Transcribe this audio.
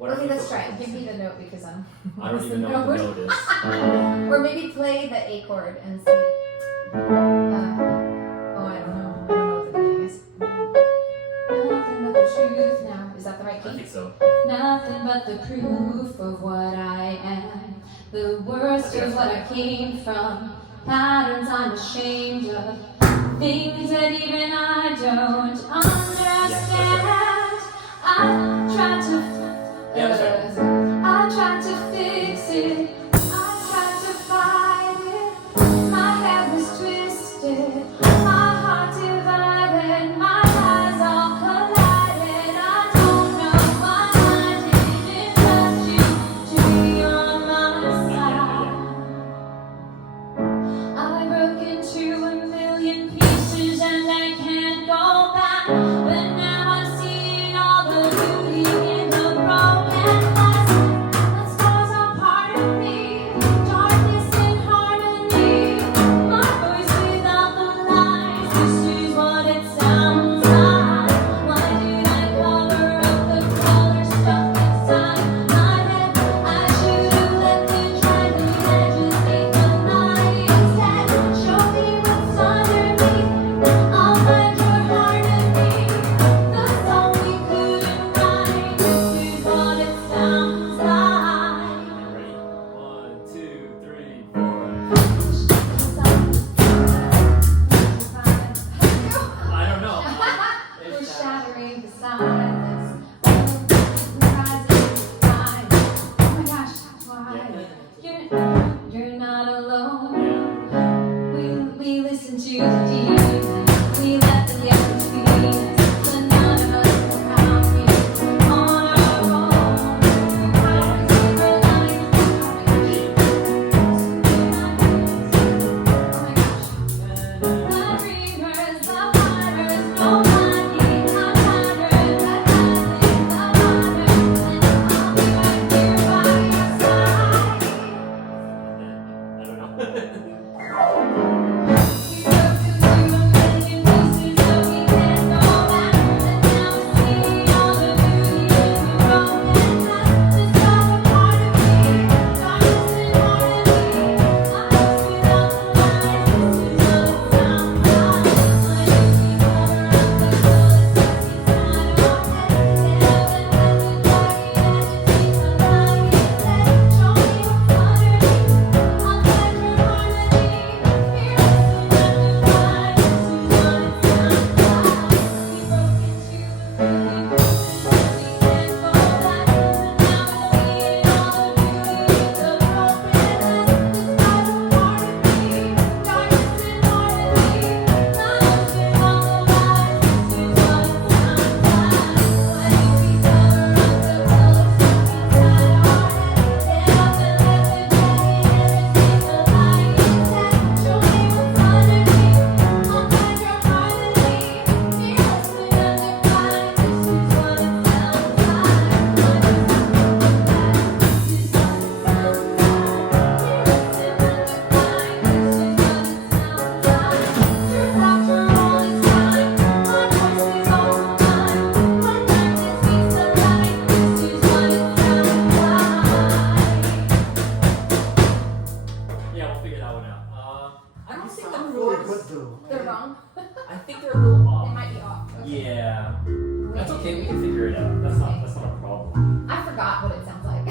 Okay, let's try it. Give me the note because I'm. I don't even know what the note is. Or maybe play the A chord and see. Oh, I don't know. I don't know what the beginning is. Nothing but the truth now. Is that the right key? I think so. Nothing but the proof of what I am. The worst of what I came from. Patterns I'm ashamed of. Things that even I don't understand. I tried to. I tried to fix it. I tried to fight it. My head was twisted. My heart divided. My eyes all collided. I don't know why I didn't trust you to be on my side. I broke into a million pieces and I can't go back. But now I see all the beauty in the broken glass. The scars are part of me, darkness in harmony. My voice without the lies. This is what it sounds like. Why did I cover up the color stuck inside my head? I should have let the driving edges make the light instead. Show me what's underneath. I'll find your heart in me. The song we couldn't write. This is what it sounds like. Ready? 1, 2, 3, 4. I don't know. We're It's shattering the silence. Rising tide. Oh my gosh, why? You're not alone. We listen to the demons. We let the essence feed us. But none of us are happy on our own. Hours of our life. Oh my gosh. The dreamers, the fighters, nobody matters. The captains, the runners, and I'll be right here by your side. I don't know. We broke into a million pieces, but we can't go back. And now I see all the beauty in the broken glass. The scars are part of me, darkness in harmony. My voice without the lies. This is what it sounds like. Why did we cover up the color stuck inside our head? Heaven let the dark edges make the light instead. Show me what's underneath. I'll find your harmony. Fearless and undefined. This is what it sounds like. We broke into a million pieces, but we can't go back. And now I see all the beauty in the broken glass. The scars are part of me, darkness in harmony. My voice without the lies. This is what it sounds like. Why did we cover up the color stuck inside our head? Heaven let the jagged edges make the light instead. Show me what's underneath. I'll find your harmony. Fearless and undefined. This is what it sounds like. This is what it sounds like. Fearless and undefined. This is what it sounds like. Fearless and undefined. This is what it sounds like. Truth after all is time. My voice is all mine. When darkness meets the light. This is what it sounds like. Yeah, we'll figure that one out. I don't think the Really chords. good though. They're wrong. I think they're a little They off. might be off. Okay. Yeah. That's okay. We can figure it out. That's not a problem. I forgot what it sounds like.